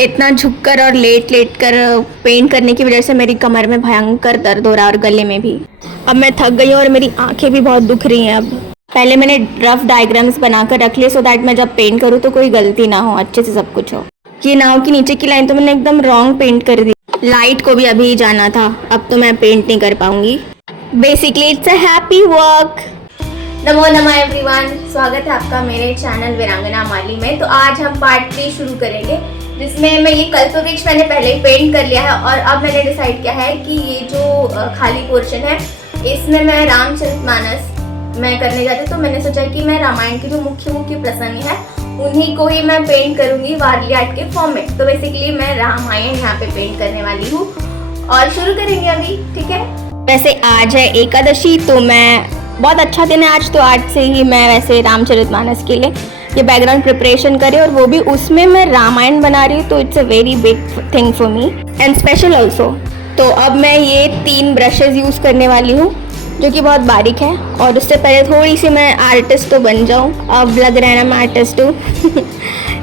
इतना झुककर और लेट लेट कर पेंट करने की वजह से मेरी कमर में भयंकर दर्द हो रहा है और गले में भी। अब मैं थक गई हूँ और मेरी आंखें भी बहुत दुख रही हैं। अब पहले मैंने रफ डायग्राम्स बनाकर रख लिए सो दैट मैं जब पेंट करूँ तो कोई गलती ना हो, अच्छे से सब कुछ हो। ये नाव की नीचे की लाइन तो मैंने एकदम रॉन्ग पेंट कर दी। लाइट को भी अभी जाना था, अब तो मैं पेंट नहीं कर पाऊंगी। Basically it's a happy work. नमो नमः एवरीवन, स्वागत है आपका मेरे चैनल वीरांगना माली में। तो आज हम पार्ट 3 शुरू करेंगे, जिसमें मैं ये कल्पवृक्ष मैंने पहले ही पेंट कर लिया है और अब मैंने डिसाइड किया है कि ये जो खाली पोर्शन है इसमें मैं रामचरितमानस मैं करने जाती हूँ। तो मैंने सोचा कि मैं रामायण के जो मुख्य मुख्य प्रसंग है उन्हीं को ही मैं पेंट करूंगी वारली आर्ट के फॉर्म में। तो बेसिकली मैं रामायण यहाँ पे पेंट करने वाली हूँ और शुरू करेंगे अभी, ठीक है। वैसे आज है एकादशी, तो मैं बहुत अच्छा दिन है आज, तो आज से ही मैं वैसे रामचरितमानस के लिए ये बैकग्राउंड प्रिपरेशन करी और वो भी उसमें मैं रामायण बना रही हूँ। तो it's a very big thing for me and special also. तो अब मैं ये 3 ब्रशेज यूज़ करने वाली हूँ जो कि बहुत बारीक है, और उससे पहले थोड़ी सी मैं आर्टिस्ट तो बन जाऊँ। अब लग रहा है ना मैं आर्टिस्ट हूँ।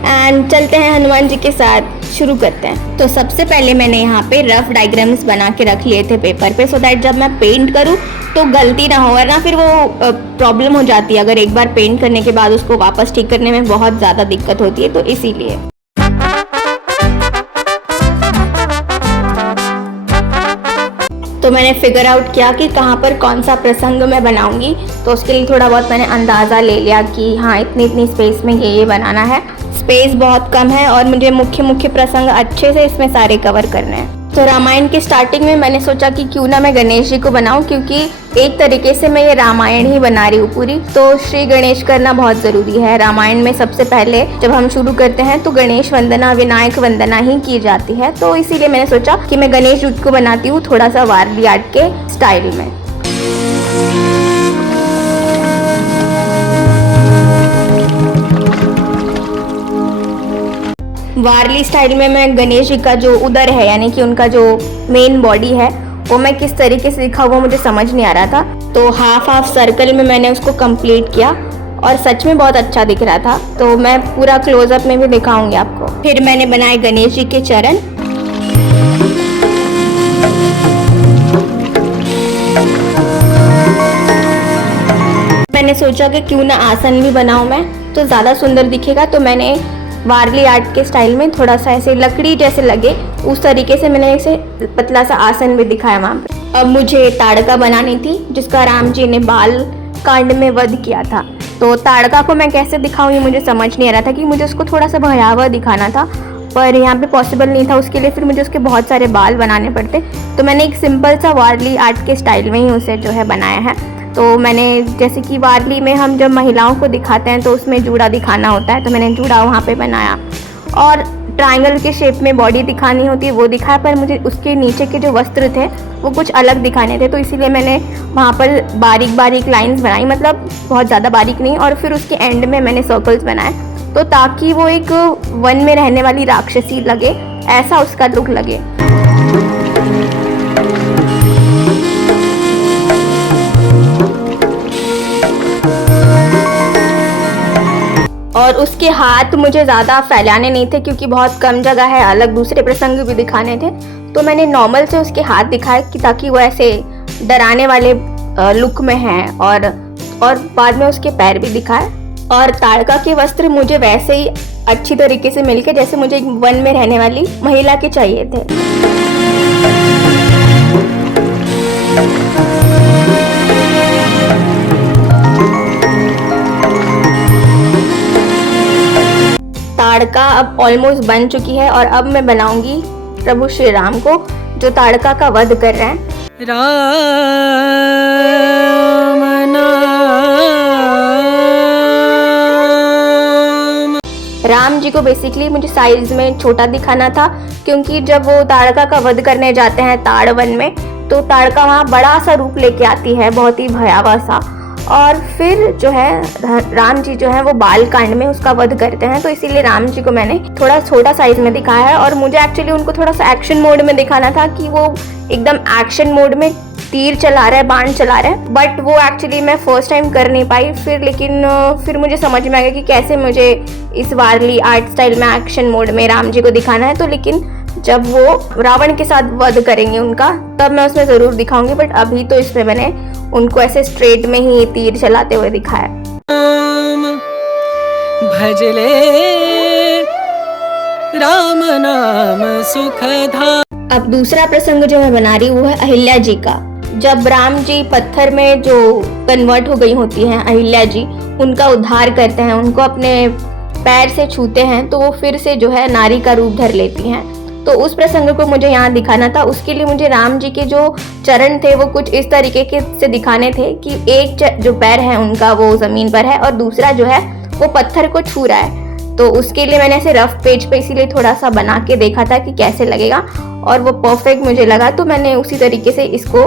एंड चलते हैं हनुमान जी के साथ, शुरू करते हैं। तो सबसे पहले मैंने यहाँ पे रफ डायग्राम्स बना के रख लिए थे पेपर पे, सो दैट जब मैं पेंट करूँ तो गलती ना हो, वरना फिर वो प्रॉब्लम हो जाती है। अगर एक बार पेंट करने के बाद उसको वापस ठीक करने में बहुत ज़्यादा दिक्कत होती है, तो इसीलिए। तो मैंने फिगर आउट किया कि कहाँ पर कौन सा प्रसंग मैं बनाऊंगी। तो उसके लिए थोड़ा बहुत मैंने अंदाज़ा ले लिया कि हाँ इतनी स्पेस में ये बनाना है। स्पेस बहुत कम है और मुझे मुख्य मुख्य प्रसंग अच्छे से इसमें सारे कवर करने हैं। तो रामायण की स्टार्टिंग में मैंने सोचा कि क्यों ना मैं गणेश जी को बनाऊं, क्योंकि एक तरीके से मैं ये रामायण ही बना रही हूँ पूरी। तो श्री गणेश करना बहुत ज़रूरी है। रामायण में सबसे पहले जब हम शुरू करते हैं तो गणेश वंदना, विनायक वंदना ही की जाती है। तो इसीलिए मैंने सोचा कि मैं गणेश जी को बनाती हूँ थोड़ा सा वारली आर्ट के स्टाइल में। वारली स्टाइल में मैं गणेश जी का जो उदर है, यानी कि उनका जो मेन बॉडी है, वो मैं किस तरीके से दिखाऊँ वो मुझे समझ नहीं आ रहा था। तो हाफ सर्कल में मैंने उसको कंप्लीट किया और सच में बहुत अच्छा दिख रहा था। तो मैं पूरा क्लोजअप में भी दिखाऊंगी आपको। फिर मैंने बनाए गणेश जी के चरण। मैंने सोचा कि क्यों ना आसन भी बनाऊं मैं, तो ज़्यादा सुंदर दिखेगा। तो मैंने वारली आर्ट के स्टाइल में थोड़ा सा ऐसे लकड़ी जैसे लगे उस तरीके से मैंने ऐसे पतला सा आसन भी दिखाया वहाँ पे। अब मुझे ताड़का बनानी थी जिसका राम जी ने बाल कांड में वध किया था। तो ताड़का को मैं कैसे दिखाऊं ये मुझे समझ नहीं आ रहा था, कि मुझे उसको थोड़ा सा भयावह दिखाना था पर यहाँ पे पॉसिबल नहीं था। उसके लिए फिर मुझे उसके बहुत सारे बाल बनाने पड़ते। तो मैंने एक सिंपल सा वारली आर्ट के स्टाइल में ही उसे जो है बनाया है। तो मैंने जैसे कि वारली में हम जब महिलाओं को दिखाते हैं तो उसमें जूड़ा दिखाना होता है, तो मैंने जूड़ा वहाँ पे बनाया और ट्रायंगल के शेप में बॉडी दिखानी होती है वो दिखाया। पर मुझे उसके नीचे के जो वस्त्र थे वो कुछ अलग दिखाने थे, तो इसीलिए मैंने वहाँ पर बारीक बारीक लाइंस बनाई, मतलब बहुत ज़्यादा बारीक नहीं। और फिर उसके एंड में मैंने सर्कल्स बनाए, तो ताकि वो एक वन में रहने वाली राक्षसी लगे, ऐसा उसका लुक लगे। और उसके हाथ मुझे ज़्यादा फैलाने नहीं थे क्योंकि बहुत कम जगह है, अलग दूसरे प्रसंग भी दिखाने थे। तो मैंने नॉर्मल से उसके हाथ दिखाए कि ताकि वो ऐसे डराने वाले लुक में हैं, और बाद में उसके पैर भी दिखाए। और ताड़का के वस्त्र मुझे वैसे ही अच्छी तरीके से मिलके जैसे मुझे एक वन में रहने वाली महिला के चाहिए थे। ताड़का अब ऑलमोस्ट बन चुकी है और अब मैं बनाऊंगी प्रभु श्री राम को, जो ताड़का का वध कर रहे हैं। राम जी को बेसिकली मुझे साइज में छोटा दिखाना था, क्योंकि जब वो ताड़का का वध करने जाते हैं ताड़ वन में, तो ताड़का वहाँ बड़ा सा रूप लेके आती है, बहुत ही भयावह सा। और फिर जो है राम जी जो है वो बाल कांड में उसका वध करते हैं। तो इसीलिए राम जी को मैंने थोड़ा छोटा साइज में दिखाया है और मुझे एक्चुअली उनको थोड़ा सा एक्शन मोड में दिखाना था कि वो एकदम एक्शन मोड में तीर चला रहा है, बाण चला रहा है, बट वो एक्चुअली मैं फर्स्ट टाइम कर नहीं पाई। फिर मुझे समझ में आ गया कि कैसे मुझे इस वारली आर्ट स्टाइल में एक्शन मोड में राम जी को दिखाना है। तो लेकिन जब वो रावण के साथ वध करेंगे उनका, तब मैं उसमें ज़रूर दिखाऊंगी, बट अभी तो इसमें मैंने उनको ऐसे स्ट्रेट में ही तीर चलाते हुए दिखाया। भजले राम नाम सुखधा। अब दूसरा प्रसंग जो मैं बना रही हूँ वो है अहिल्या जी का। जब राम जी पत्थर में जो कन्वर्ट हो गई होती हैं अहिल्या जी, उनका उद्धार करते हैं, उनको अपने पैर से छूते हैं तो वो फिर से जो है नारी का रूप धर लेती हैं। तो उस प्रसंग को मुझे यहाँ दिखाना था। उसके लिए मुझे राम जी के जो चरण थे वो कुछ इस तरीके के से दिखाने थे कि एक जो पैर है उनका वो जमीन पर है और दूसरा जो है वो पत्थर को छू रहा है। तो उसके लिए मैंने ऐसे रफ पेज पे इसीलिए थोड़ा सा बना के देखा था कि कैसे लगेगा, और वो परफेक्ट मुझे लगा। तो मैंने उसी तरीके से इसको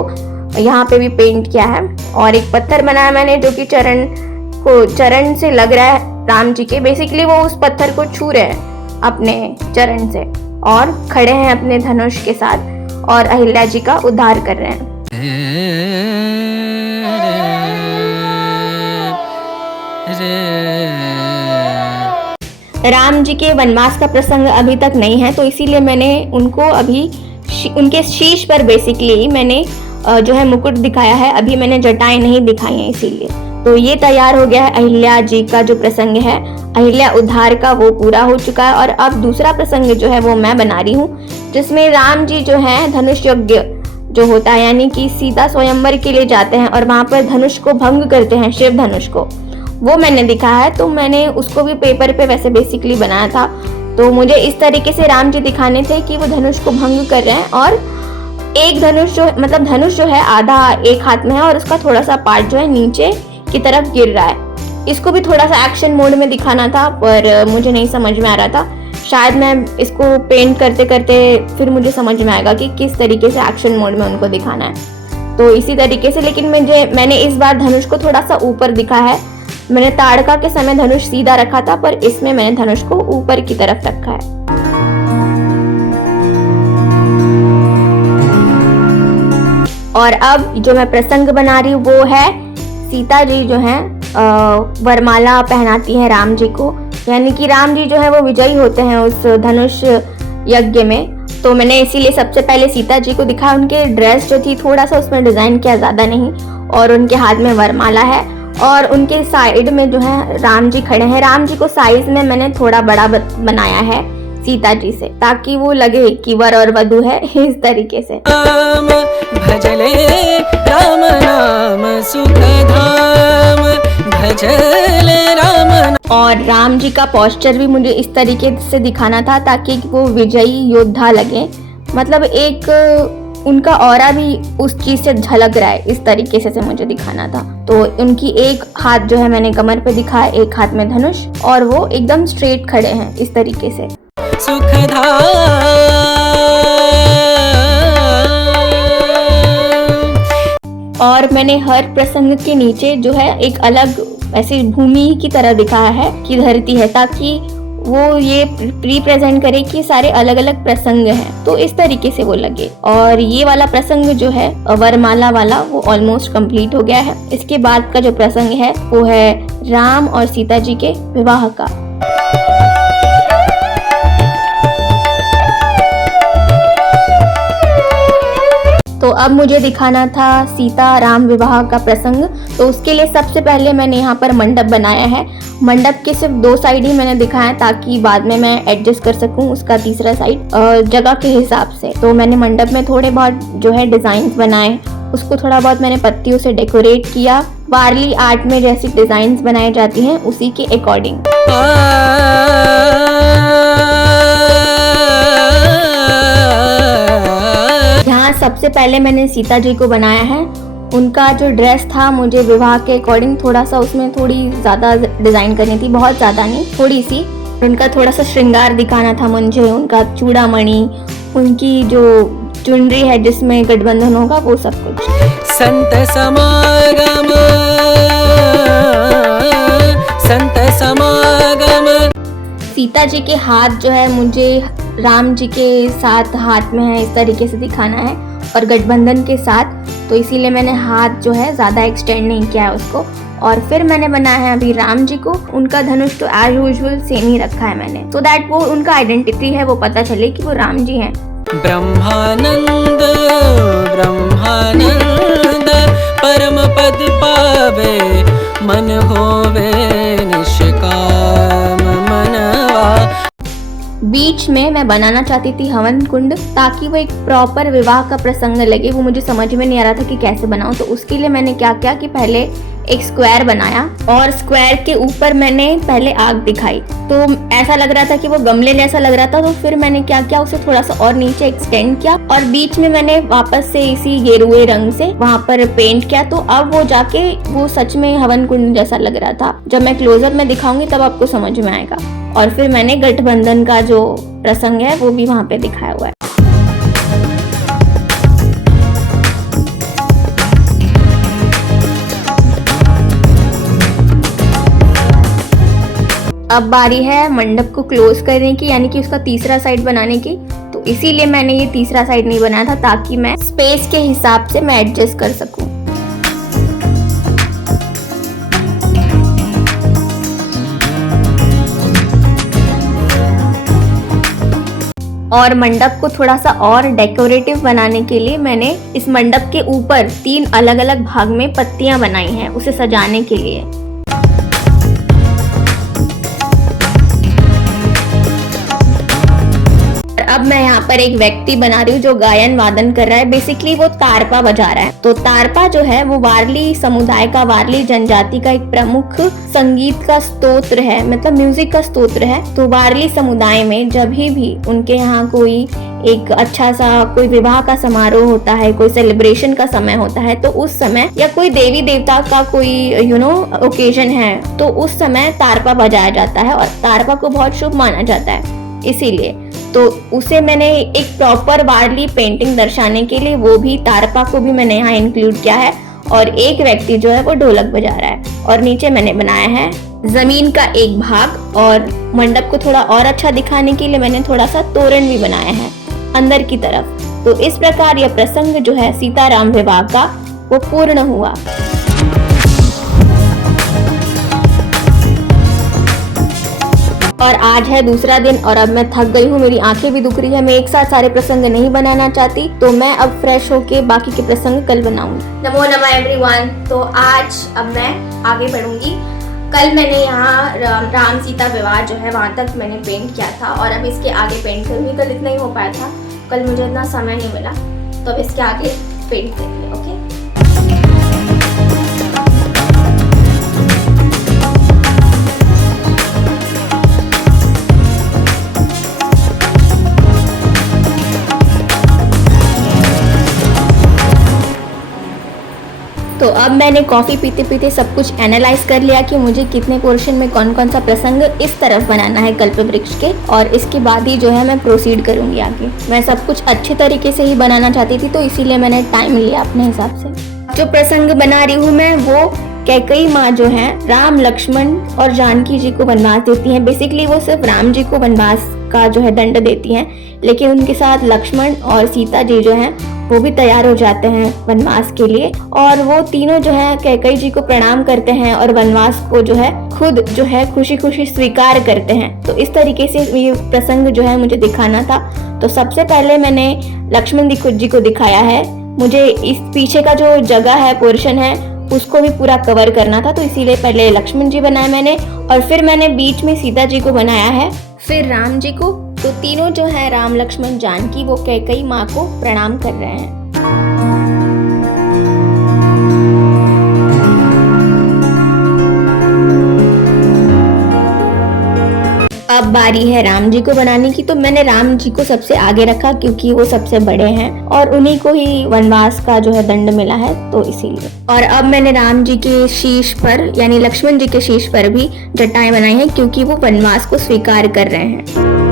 यहाँ पे भी पेंट किया है। और एक पत्थर बनाया मैंने जो कि चरण से लग रहा है राम जी के। बेसिकली वो उस पत्थर को छू रहे हैं अपने चरण से और खड़े हैं अपने धनुष के साथ और अहिल्या जी का उद्धार कर रहे हैं। राम जी के वनवास का प्रसंग अभी तक नहीं है, तो इसीलिए मैंने उनको अभी उनके शीश पर बेसिकली मैंने जो है मुकुट दिखाया है। अभी मैंने जटाएं नहीं दिखाई हैं इसीलिए। तो ये तैयार हो गया है अहिल्या जी का जो प्रसंग है, अहिल्या उद्धार का, वो पूरा हो चुका है। और अब दूसरा प्रसंग जो है वो मैं बना रही हूँ, जिसमें राम जी जो है धनुष यज्ञ जो होता है, यानी कि सीता स्वयंवर के लिए जाते हैं और वहाँ पर धनुष को भंग करते हैं, शिव धनुष को, वो मैंने दिखाया है। तो मैंने उसको भी पेपर पे वैसे बेसिकली बनाया था। तो मुझे इस तरीके से राम जी दिखाने थे कि वो धनुष को भंग कर रहे हैं और एक धनुष जो है आधा एक हाथ में है और उसका थोड़ा सा पार्ट जो है नीचे की तरफ गिर रहा है। इसको भी थोड़ा सा एक्शन मोड में दिखाना था पर मुझे नहीं समझ में आ रहा था। शायद मैं इसको पेंट करते करते फिर मुझे समझ में आएगा कि किस तरीके से एक्शन मोड में उनको दिखाना है। तो इसी तरीके से, लेकिन मैंने इस बार धनुष को थोड़ा सा ऊपर दिखा है। मैंने ताड़का के समय धनुष सीधा रखा था, पर इसमें मैंने धनुष को ऊपर की तरफ रखा है। और अब जो मैं प्रसंग बना रही हूँ वो है सीता जी जो है वरमाला पहनाती हैं राम जी को, यानी कि राम जी जो है वो विजयी होते हैं उस धनुष यज्ञ में। तो मैंने इसीलिए सबसे पहले सीता जी को दिखाया। उनके ड्रेस जो थी थोड़ा सा उसमें डिजाइन किया, ज्यादा नहीं, और उनके हाथ में वरमाला है और उनके साइड में जो है राम जी खड़े हैं। राम जी को साइज में मैंने थोड़ा बड़ा बनाया है सीता जी से, ताकि वो लगे कि वर और वधु है, इस तरीके से। भजले राम नाम सुखधाम, भजले राम। और राम जी का पोस्चर भी मुझे इस तरीके से दिखाना था ताकि वो विजयी योद्धा लगे, मतलब एक उनका ऑरा भी उस चीज से झलक रहा है, इस तरीके से मुझे दिखाना था। तो उनकी एक हाथ जो है मैंने कमर पे दिखाया, एक हाथ में धनुष, और वो एकदम स्ट्रेट खड़े हैं इस तरीके से। और मैंने हर प्रसंग के नीचे जो है एक अलग ऐसी भूमि की तरह दिखाया है कि धरती है, ताकि वो ये रिप्रेजेंट करे कि सारे अलग अलग प्रसंग हैं, तो इस तरीके से वो लगे। और ये वाला प्रसंग जो है वरमाला वाला वो ऑलमोस्ट कंप्लीट हो गया है। इसके बाद का जो प्रसंग है वो है राम और सीता जी के विवाह का। तो अब मुझे दिखाना था सीता राम विवाह का प्रसंग। तो उसके लिए सबसे पहले मैंने यहाँ पर मंडप बनाया है। मंडप के सिर्फ 2 साइड ही मैंने दिखाया ताकि बाद में मैं एडजस्ट कर सकूं उसका तीसरा साइड जगह के हिसाब से। तो मैंने मंडप में थोड़े बहुत जो है डिजाइन बनाए, उसको थोड़ा बहुत मैंने पत्तियों से डेकोरेट किया, वारली आर्ट में जैसी डिजाइन बनाई जाती हैं उसी के अकॉर्डिंग। सबसे पहले मैंने सीता जी को बनाया है। उनका जो ड्रेस था मुझे विवाह के अकॉर्डिंग थोड़ा सा उसमें थोड़ी ज़्यादा डिज़ाइन करनी थी, बहुत ज़्यादा नहीं, थोड़ी सी। उनका थोड़ा सा श्रृंगार दिखाना था मुझे, उनका चूड़ामणि, उनकी जो चुनरी है जिसमें गठबंधन होगा, वो सब कुछ। संत समागम संत समागम। सीता जी के हाथ जो है मुझे राम जी के साथ हाथ में है इस तरीके से दिखाना है और गठबंधन के साथ, तो इसीलिए मैंने हाथ जो है ज़्यादा एक्सटेंड नहीं किया है उसको। और फिर मैंने बनाया है अभी राम जी को, उनका धनुष तो एज यूजुअल सेम ही रखा है मैंने, सो दैट वो उनका आइडेंटिटी है वो पता चले कि वो राम जी हैं। ब्रह्मानंद ब्रह्मानंद परम पद पावे, मन होवे निष्काम मनवा। बीच में मैं बनाना चाहती थी हवन कुंड, ताकि वो एक प्रॉपर विवाह का प्रसंग लगे। वो मुझे समझ में नहीं आ रहा था कि कैसे बनाऊं, तो उसके लिए मैंने क्या किया कि पहले एक स्क्वायर बनाया और स्क्वायर के ऊपर मैंने पहले आग दिखाई, तो ऐसा लग रहा था कि वो गमले जैसा लग रहा था। तो फिर मैंने क्या किया, उसे थोड़ा सा और नीचे एक्सटेंड किया और बीच में मैंने वापस से इसी गेरुए रंग से वहां पर पेंट किया। तो अब वो जाके वो सच में हवन कुंड जैसा लग रहा था। जब मैं क्लोजअप में दिखाऊंगी तब आपको समझ में आएगा। और फिर मैंने गठबंधन का जो प्रसंग है वो भी वहां पे दिखाया हुआ है। अब बारी है मंडप को क्लोज करने की, यानी कि उसका तीसरा साइड बनाने की। तो इसीलिए मैंने ये तीसरा साइड नहीं बनाया था, ताकि मैं स्पेस के हिसाब से मैं एडजस्ट कर सकूं। और मंडप को थोड़ा सा और डेकोरेटिव बनाने के लिए मैंने इस मंडप के ऊपर 3 अलग अलग भाग में पत्तियां बनाई हैं उसे सजाने के लिए। अब मैं यहाँ पर एक व्यक्ति बना रही हूँ जो गायन वादन कर रहा है। बेसिकली वो तारपा बजा रहा है। तो तारपा जो है वो वारली समुदाय का, वारली जनजाति का एक प्रमुख संगीत का स्तोत्र है, मतलब म्यूजिक का स्तोत्र है। तो वारली समुदाय में जब भी उनके यहाँ कोई एक अच्छा सा कोई विवाह का समारोह होता है, कोई सेलिब्रेशन का समय होता है, तो उस समय या कोई देवी देवता का कोई ओकेजन है, तो उस समय तारपा बजाया जाता है और तारपा को बहुत शुभ माना जाता है। इसीलिए तो उसे मैंने एक प्रॉपर वारली पेंटिंग दर्शाने के लिए वो भी तारपा को भी मैंने यहाँ इंक्लूड किया है। और एक व्यक्ति जो है वो ढोलक बजा रहा है और नीचे मैंने बनाया है जमीन का एक भाग। और मंडप को थोड़ा और अच्छा दिखाने के लिए मैंने थोड़ा सा तोरण भी बनाया है अंदर की तरफ। तो इस प्रकार यह प्रसंग जो है सीताराम विवाह का वो पूर्ण हुआ। और आज है दूसरा दिन और अब मैं थक गई हूँ, मेरी आंखें भी दुख रही है। मैं एक साथ सारे प्रसंग नहीं बनाना चाहती, तो मैं अब फ्रेश होके बाकी के प्रसंग कल बनाऊंगी। नमो नमः एवरीवन। तो आज अब मैं आगे बढ़ूंगी। कल मैंने यहाँ राम सीता विवाह जो है वहाँ तक मैंने पेंट किया था और अब इसके आगे पेंट करूँगी। कल इतना ही हो पाया था, कल मुझे इतना समय नहीं मिला, तो अब इसके आगे पेंट करेंगे। ओके। तो अब मैंने कॉफ़ी पीते पीते सब कुछ एनालाइज कर लिया कि मुझे कितने पोर्शन में कौन कौन सा प्रसंग इस तरफ बनाना है कल्प वृक्ष के, और इसके बाद ही जो है मैं प्रोसीड करूंगी आगे। मैं सब कुछ अच्छे तरीके से ही बनाना चाहती थी, तो इसीलिए मैंने टाइम लिया अपने हिसाब से। जो प्रसंग बना रही हूँ मैं वो कैकई माँ जो है राम लक्ष्मण और जानकी जी को वनवास देती हैं। बेसिकली वो सिर्फ राम जी को वनवास का जो है दंड देती हैं, लेकिन उनके साथ लक्ष्मण और सीता जी जो हैं वो भी तैयार हो जाते हैं वनवास के लिए। और वो तीनों जो है कैकई जी को प्रणाम करते हैं और वनवास को जो है खुद जो है खुशी खुशी स्वीकार करते हैं। तो इस तरीके से ये प्रसंग जो है मुझे दिखाना था। तो सबसे पहले मैंने लक्ष्मण जी को दिखाया है। मुझे इस पीछे का जो जगह है, पोर्शन है, उसको भी पूरा कवर करना था, तो इसीलिए पहले लक्ष्मण जी बनाया मैंने और फिर मैंने बीच में सीता जी को बनाया है, फिर राम जी को। तो तीनों जो है राम लक्ष्मण जानकी वो कैकई माँ को प्रणाम कर रहे हैं। अब बारी है राम जी को बनाने की। तो मैंने राम जी को सबसे आगे रखा क्योंकि वो सबसे बड़े हैं और उन्हीं को ही वनवास का जो है दंड मिला है, तो इसीलिए। और अब मैंने राम जी के शीश पर यानी लक्ष्मण जी के शीश पर भी जटाएं बनाई हैं क्योंकि वो वनवास को स्वीकार कर रहे हैं।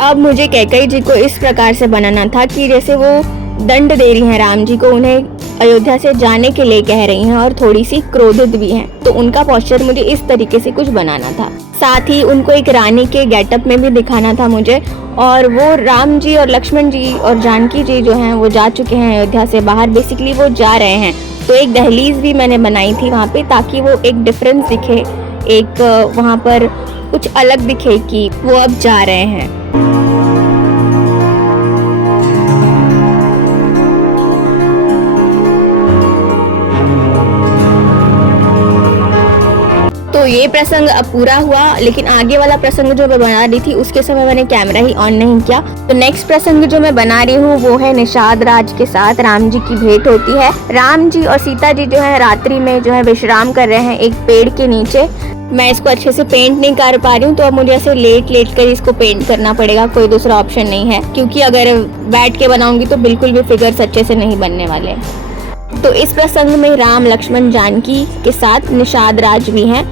अब मुझे कैकेयी जी को इस प्रकार से बनाना था कि जैसे वो दंड दे रही हैं राम जी को, उन्हें अयोध्या से जाने के लिए कह रही हैं और थोड़ी सी क्रोधित भी हैं, तो उनका पोस्चर मुझे इस तरीके से कुछ बनाना था। साथ ही उनको एक रानी के गेटअप में भी दिखाना था मुझे, और वो राम जी और लक्ष्मण जी और जानकी जी जो हैं वो जा चुके हैं अयोध्या से बाहर, बेसिकली वो जा रहे हैं, तो एक दहलीज भी मैंने बनाई थी वहाँ पे, ताकि वो एक डिफरेंस दिखे, एक वहाँ पर कुछ अलग दिखे कि वो अब जा रहे हैं। तो ये प्रसंग अब पूरा हुआ, लेकिन आगे वाला प्रसंग जो मैं बना रही थी उसके समय मैंने कैमरा ही ऑन नहीं किया। तो नेक्स्ट प्रसंग जो मैं बना रही हूँ वो है निषाद राज के साथ राम जी की भेंट होती है। राम जी और सीता जी जो है रात्रि में जो है विश्राम कर रहे हैं एक पेड़ के नीचे। मैं इसको अच्छे से पेंट नहीं कर पा रही हूँ, तो अब मुझे ऐसे लेट कर इसको पेंट करना पड़ेगा, कोई दूसरा ऑप्शन नहीं है, क्योंकि अगर बैठ के बनाऊंगी तो बिल्कुल भी फिगर्स अच्छे से नहीं बनने वाले। तो इस प्रसंग में राम लक्ष्मण जानकी के साथ निषाद राज भी हैं,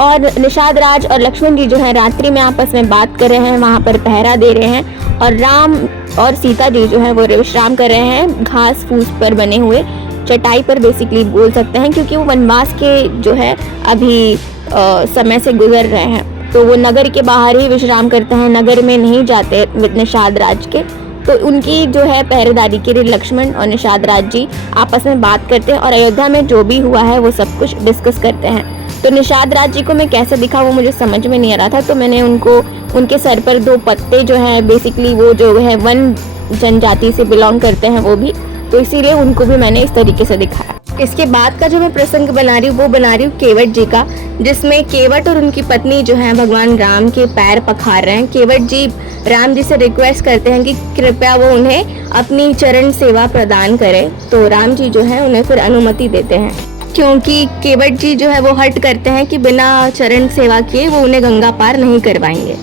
और निषाद राज और लक्ष्मण जी जो है रात्रि में आपस में बात कर रहे हैं, वहाँ पर पहरा दे रहे हैं, और राम और सीता जी जो है वो विश्राम कर रहे हैं घास फूस पर बने हुए चटाई पर, बेसिकली बोल सकते हैं, क्योंकि वो वनवास के जो है अभी समय से गुजर रहे हैं, तो वो नगर के बाहर ही विश्राम करते हैं, नगर में नहीं जाते निषाद राज के। तो उनकी जो है पहरेदारी के लिए लक्ष्मण और निषाद राज जी आपस में बात करते हैं और अयोध्या में जो भी हुआ है वो सब कुछ डिस्कस करते हैं। तो निषाद राज जी को मैं कैसे दिखा वो मुझे समझ में नहीं आ रहा था, तो मैंने उनको उनके सर पर 2 पत्ते जो हैं, बेसिकली वो जो है वन जनजाति से बिलोंग करते हैं वो भी, तो इसीलिए उनको भी मैंने इस तरीके से दिखाया। इसके बाद का जो मैं प्रसंग बना रही हूँ वो बना रही हूँ केवट जी का, जिसमें केवट और उनकी पत्नी जो है भगवान राम के पैर पखार रहे हैं। केवट जी राम जी से रिक्वेस्ट करते हैं कि कृपया वो उन्हें अपनी चरण सेवा प्रदान करें, तो राम जी जो है उन्हें फिर अनुमति देते हैं, क्योंकि केवट जी जो है वो हट करते हैं कि बिना चरण सेवा किए वो उन्हें गंगा पार नहीं करवाएंगे।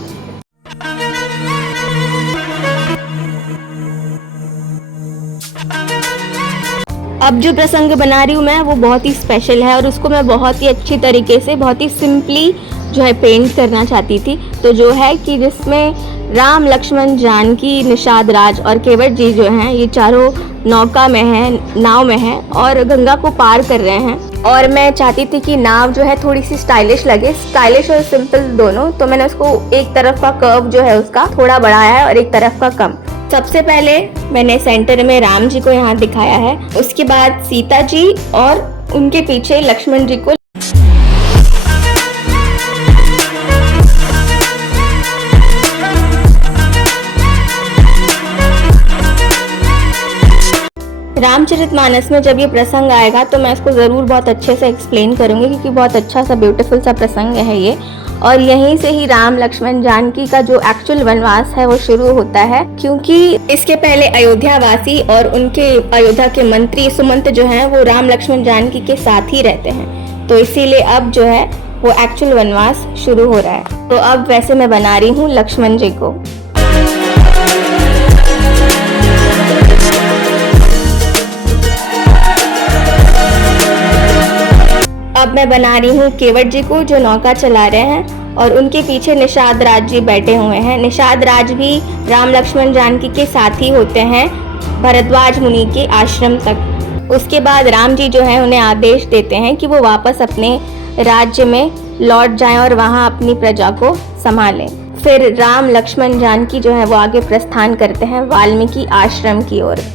अब जो प्रसंग बना रही हूँ मैं वो बहुत ही स्पेशल है, और उसको मैं बहुत ही अच्छी तरीके से बहुत ही सिंपली जो है पेंट करना चाहती थी। तो जो है कि जिसमें राम लक्ष्मण जानकी निषाद राज और केवट जी जो हैं ये चारों नौका में हैं, नाव में हैं और गंगा को पार कर रहे हैं, और मैं चाहती थी कि नाव जो है थोड़ी सी स्टाइलिश लगे, स्टाइलिश और सिंपल दोनों। तो मैंने उसको एक तरफ का कर्व जो है उसका थोड़ा बढ़ाया है और एक तरफ का कम। सबसे पहले मैंने सेंटर में राम जी को यहाँ दिखाया है, उसके बाद सीता जी और उनके पीछे लक्ष्मण जी को। रामचरितमानस में जब ये प्रसंग आएगा तो मैं इसको ज़रूर बहुत अच्छे से एक्सप्लेन करूंगी, क्योंकि बहुत अच्छा सा ब्यूटीफुल सा प्रसंग है ये, और यहीं से ही राम लक्ष्मण जानकी का जो एक्चुअल वनवास है वो शुरू होता है। क्योंकि इसके पहले अयोध्या वासी और उनके अयोध्या के मंत्री सुमंत जो हैं वो राम लक्ष्मण जानकी के साथ ही रहते हैं, तो इसीलिए अब जो है वो एक्चुअल वनवास शुरू हो रहा है। तो अब वैसे मैं बना रही हूँ लक्ष्मण जी को। अब मैं बना रही हूँ केवट जी को जो नौका चला रहे हैं, और उनके पीछे निषाद राज जी बैठे हुए हैं। निषाद राज भी राम लक्ष्मण जानकी के साथ ही होते हैं भरद्वाज मुनि के आश्रम तक। उसके बाद राम जी जो है उन्हें आदेश देते हैं कि वो वापस अपने राज्य में लौट जाएं और वहाँ अपनी प्रजा को संभालें। फिर राम लक्ष्मण जानकी जो है वो आगे प्रस्थान करते हैं वाल्मीकि आश्रम की ओर।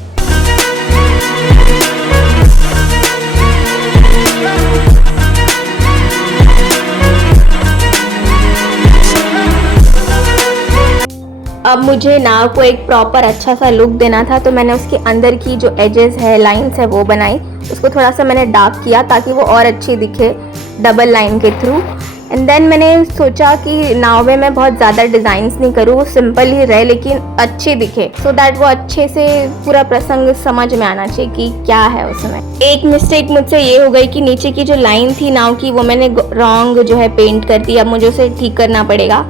अब मुझे नाव को एक प्रॉपर अच्छा सा लुक देना था, तो मैंने उसके अंदर की जो एजेस है, लाइंस है वो बनाई, उसको थोड़ा सा मैंने डार्क किया ताकि वो और अच्छी दिखे डबल लाइन के थ्रू। एंड देन मैंने सोचा कि नाव में मैं बहुत ज़्यादा डिज़ाइंस नहीं करूँ, वो सिंपल ही रहे लेकिन अच्छी दिखे, सो दैट वो अच्छे से पूरा प्रसंग समझ में आना चाहिए कि क्या है उसमें। एक मिस्टेक मुझसे ये हो गई कि नीचे की जो लाइन थी नाव की वो मैंने रॉन्ग जो है पेंट कर दी। अब मुझे उसे ठीक करना पड़ेगा,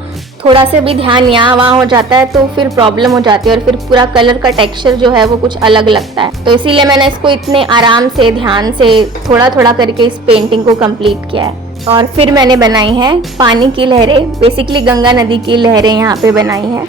थोड़ा से भी ध्यान यहाँ वहाँ हो जाता है तो फिर प्रॉब्लम हो जाती है, और फिर पूरा कलर का टेक्सचर जो है वो कुछ अलग लगता है। तो इसीलिए मैंने इसको इतने आराम से ध्यान से थोड़ा थोड़ा करके इस पेंटिंग को कंप्लीट किया है। और फिर मैंने बनाई है पानी की लहरें, बेसिकली गंगा नदी की लहरें यहाँ पे बनाई है।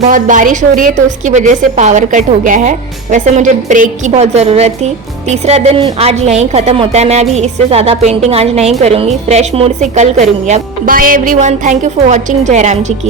बहुत बारिश हो रही है तो उसकी वजह से पावर कट हो गया है। वैसे मुझे ब्रेक की बहुत ज़रूरत थी। तीसरा दिन आज यहीं ख़त्म होता है। मैं अभी इससे ज़्यादा पेंटिंग आज नहीं करूँगी, फ्रेश मूड से कल करूँगी। अब bye everyone, thank you for watching. Jairam ji की।